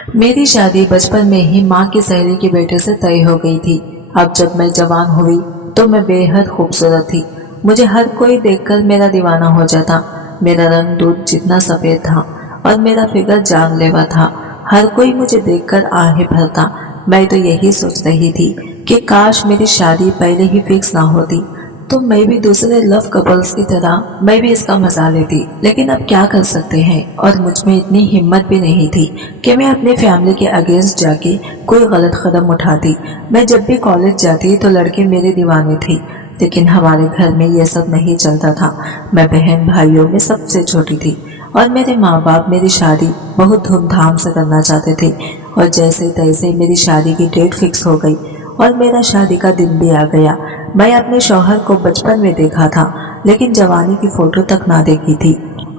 मेरी शादी बचपन में ही माँ की सहेली के बेटे से तय हो गई थी। अब जब मैं जवान हुई तो मैं बेहद खूबसूरत थी। मुझे हर कोई देखकर मेरा दीवाना हो जाता। मेरा रंग दूध जितना सफेद था और मेरा फिगर जानलेवा था। हर कोई मुझे देखकर आहें भरता। मैं तो यही सोच रही थी कि काश मेरी शादी पहले ही फिक्स ना होती, तो मैं भी दूसरे लव कपल्स की तरह मैं भी इसका मजा लेती। लेकिन अब क्या कर सकते हैं, और मुझ में इतनी हिम्मत भी नहीं थी कि मैं अपने फैमिली के अगेंस्ट जाके कोई गलत कदम उठाती। मैं जब भी कॉलेज जाती तो लड़के मेरे दीवाने थे, लेकिन हमारे घर में ये सब नहीं चलता था। मैं बहन भाइयों में सबसे छोटी थी और मेरे माँ बाप मेरी शादी बहुत धूमधाम से करना चाहते थे। और जैसे तैसे मेरी शादी की डेट फिक्स हो गई और मेरा शादी का दिन भी आ गया। मैं अपने शौहर को बचपन में देखा था, लेकिन जवानी की फोटो तक ना देखी थी।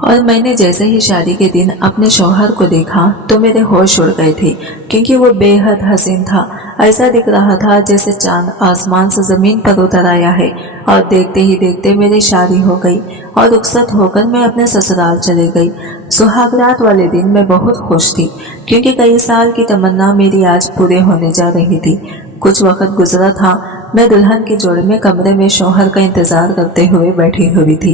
और मैंने जैसे ही शादी के दिन अपने शौहर को देखा तो मेरे होश उड़ गए थे, क्योंकि वो बेहद हसीन था। ऐसा दिख रहा था जैसे चांद आसमान से जमीन पर उतर आया है। और देखते ही देखते मेरी शादी हो गई और रुखसत होकर मैं अपने ससुराल चली गई। सुहागरात वाले दिन मैं बहुत खुश थी, क्योंकि कई साल की तमन्ना मेरी आज पूरे होने जा रही थी। कुछ वक्त गुजरा था, मैं दुल्हन के जोड़े में कमरे में शौहर का इंतजार करते हुए बैठी हुई थी।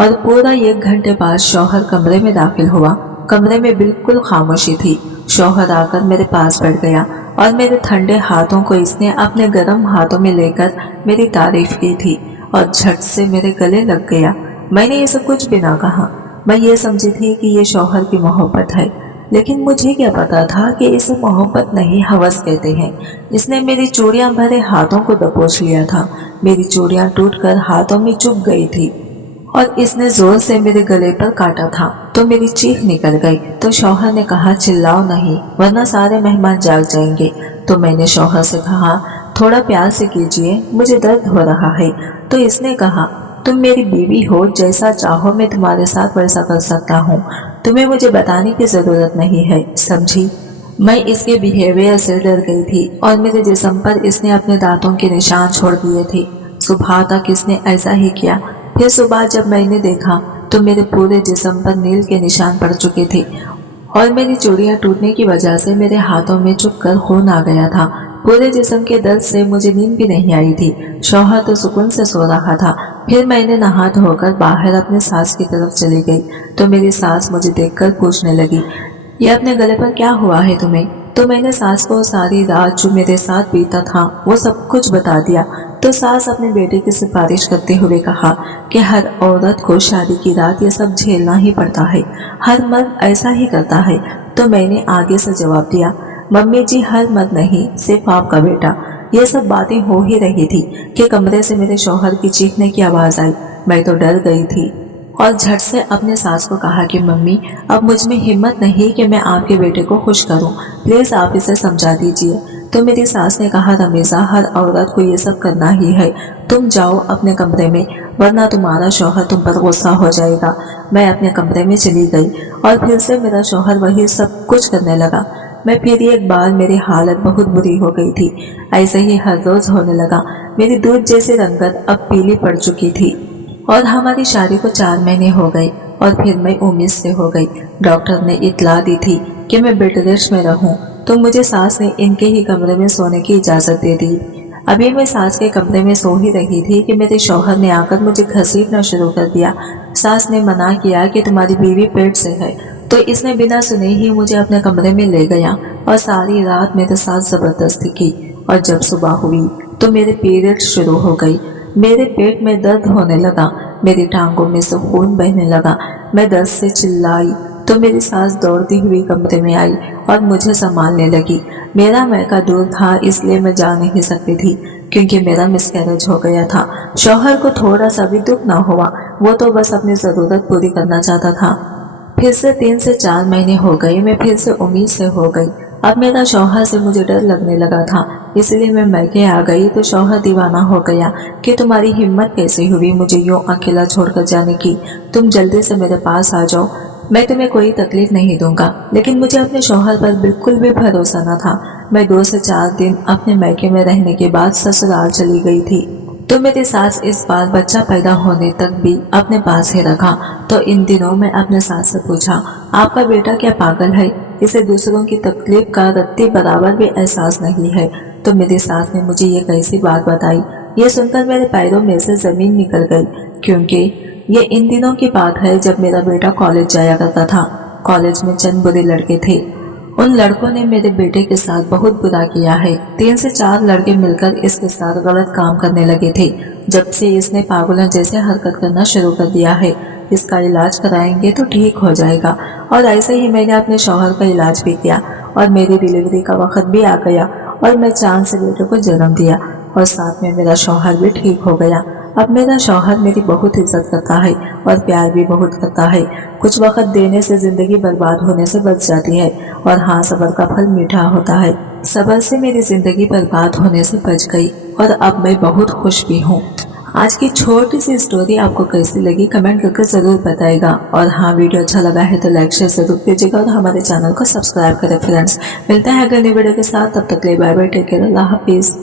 और पूरा 1 घंटे बाद शौहर कमरे में दाखिल हुआ। कमरे में बिल्कुल खामोशी थी। शौहर आकर मेरे पास बैठ गया और मेरे ठंडे हाथों को इसने अपने गर्म हाथों में लेकर मेरी तारीफ की थी और झट से मेरे गले लग गया। मैंने ये सब कुछ भी ना कहा। मैं ये समझी थी कि ये शौहर की मोहब्बत है, लेकिन मुझे क्या पता था कि इसे मोहब्बत नहीं हवस कहते हैं। इसने मेरी चूड़ियां भरे हाथों को दबोच लिया था। मेरी चूड़ियां टूटकर हाथों में चुभ गई थी और इसने जोर से मेरे गले पर काटा था तो मेरी चीख निकल गई। तो शौहर ने कहा, चिल्लाओ नहीं वरना सारे मेहमान जाग जाएंगे। तो मैंने शौहर से कहा, थोड़ा प्यार से कीजिए, मुझे दर्द हो रहा है। तो इसने कहा, तुम मेरी बीवी हो, जैसा चाहो मैं तुम्हारे साथ वैसा कर सकता हूँ। तुम्हें मुझे बताने की जरूरत नहीं है, समझी। मैं इसके बिहेवियर से डर गई थी और मेरे जिस्म पर इसने अपने दांतों के निशान छोड़ दिए थे। सुबह तक इसने ऐसा ही किया। फिर सुबह जब मैंने देखा तो मेरे पूरे जिस्म पर नील के निशान पड़ चुके थे और मेरी चूड़ियां टूटने की वजह से मेरे हाथों में चुभकर खून आ गया था। पूरे जिस्म के दर्द से मुझे नींद भी नहीं आई थी। शौहर तो सुकून से सो रहा था। फिर मैंने नहा धोकर बाहर अपने सास की तरफ चली गई तो मेरी सास मुझे देखकर पूछने लगी, ये अपने गले पर क्या हुआ है तुम्हें? तो मैंने सास को सारी रात जो मेरे साथ बीता था वो सब कुछ बता दिया। तो सास अपने बेटे की सिफारिश करते हुए कहा कि हर औरत को शादी की रात ये सब झेलना ही पड़ता है, हर मर्द ऐसा ही करता है। तो मैंने आगे से जवाब दिया, मम्मी जी हर मर्द नहीं, सिर्फ आपका बेटा। ये सब बातें हो ही रही थी कि कमरे से मेरे शौहर की चीखने की आवाज आई। मैं तो डर गई थी और झट से अपने सास को कहा कि मम्मी अब मुझ में हिम्मत नहीं कि मैं आपके बेटे को खुश करूं, प्लीज आप इसे समझा दीजिए। तो मेरी सास ने कहा, रमीजा हर औरत को ये सब करना ही है, तुम जाओ अपने कमरे में वरना तुम्हारा शौहर तुम पर गुस्सा हो जाएगा। मैं अपने कमरे में चली गई और फिर से मेरा शौहर वही सब कुछ करने लगा। मैं फिर एक बार मेरी हालत बहुत बुरी हो गई थी। ऐसे ही हर रोज होने लगा। मेरी दूध जैसी रंगत अब पीली पड़ चुकी थी और हमारी शादी को 4 महीने हो गए और फिर मैं उम्मीद से हो गई। डॉक्टर ने इतला दी थी कि मैं बेड रेस्ट में रहूं, तो मुझे सास ने इनके ही कमरे में सोने की इजाजत दे दी। अभी मैं सास के कमरे में सो ही रही थी कि मेरे शौहर ने आकर मुझे घसीटना शुरू कर दिया। सास ने मना किया कि तुम्हारी बीवी पेट से है, तो इसने बिना सुने ही मुझे अपने कमरे में ले गया और सारी रात मेरे साथ जबरदस्ती की। और जब सुबह हुई तो मेरे पीरियड शुरू हो गई। मेरे पेट में दर्द होने लगा, मेरी टांगों में से खून बहने लगा। मैं दर्द से चिल्लाई तो मेरी सास दौड़ती हुई कमरे में आई और मुझे संभालने लगी। मेरा मैका दूर था इसलिए मैं जा नहीं सकती थी, क्योंकि मेरा मिसकैरेज हो गया था। शौहर को थोड़ा सा भी दुख ना हुआ, वो तो बस अपनी जरूरत पूरी करना चाहता था। फिर से 3 से 4 महीने हो गए। मैं फिर से उम्मीद से हो गई। अब मेरा शौहर से मुझे डर लगने लगा था, इसलिए मैं मैके आ गई तो शौहर दीवाना हो गया कि तुम्हारी हिम्मत कैसे हुई मुझे यूं अकेला छोड़कर जाने की, तुम जल्दी से मेरे पास आ जाओ, मैं तुम्हें कोई तकलीफ नहीं दूंगा। लेकिन मुझे अपने शौहर पर बिल्कुल भी भरोसा न था। मैं 2 से 4 दिन अपने मैके में रहने के बाद ससुराल चली गई थी। तो मेरी सास इस बार बच्चा पैदा होने तक भी अपने पास ही रखा। तो इन दिनों मैं अपने सास से पूछा, आपका बेटा क्या पागल है? इसे दूसरों की तकलीफ का रत्ती बराबर भी एहसास नहीं है। तो मेरी सास ने मुझे ये कैसी बात बताई। ये सुनकर मेरे पैरों में से जमीन निकल गई, क्योंकि ये इन दिनों की बात है जब मेरा बेटा कॉलेज जाया करता था। कॉलेज में चंद बुरे लड़के थे। उन लड़कों ने मेरे बेटे के साथ बहुत बुरा किया है। 3 से 4 लड़के मिलकर इसके साथ गलत काम करने लगे थे। जब से इसने पागलों जैसे हरकत करना शुरू कर दिया है। इसका इलाज कराएंगे तो ठीक हो जाएगा। और ऐसे ही मैंने अपने शौहर का इलाज भी किया और मेरी डिलीवरी का वक्त भी आ गया और मैं चांद से बेटे को जन्म दिया और साथ में मेरा शौहर भी ठीक हो गया। अब मेरा शौहर मेरी बहुत इज्जत करता है और प्यार भी बहुत करता है। कुछ वक्त देने से जिंदगी बर्बाद होने से बच जाती है और हाँ, सब्र का फल मीठा होता है। सब्र से मेरी जिंदगी बर्बाद होने से बच गई और अब मैं बहुत खुश भी हूँ। आज की छोटी सी स्टोरी आपको कैसी लगी कमेंट करके जरूर बताएगा। और हाँ, वीडियो अच्छा लगा है तो लाइक शेयर जरूर कीजिएगा और हमारे चैनल को सब्सक्राइब करें फ्रेंड्स। मिलता है अगले वीडियो के साथ, तब तक के लिए बाय बाय, टेक केयर, अल्लाह हाफिज।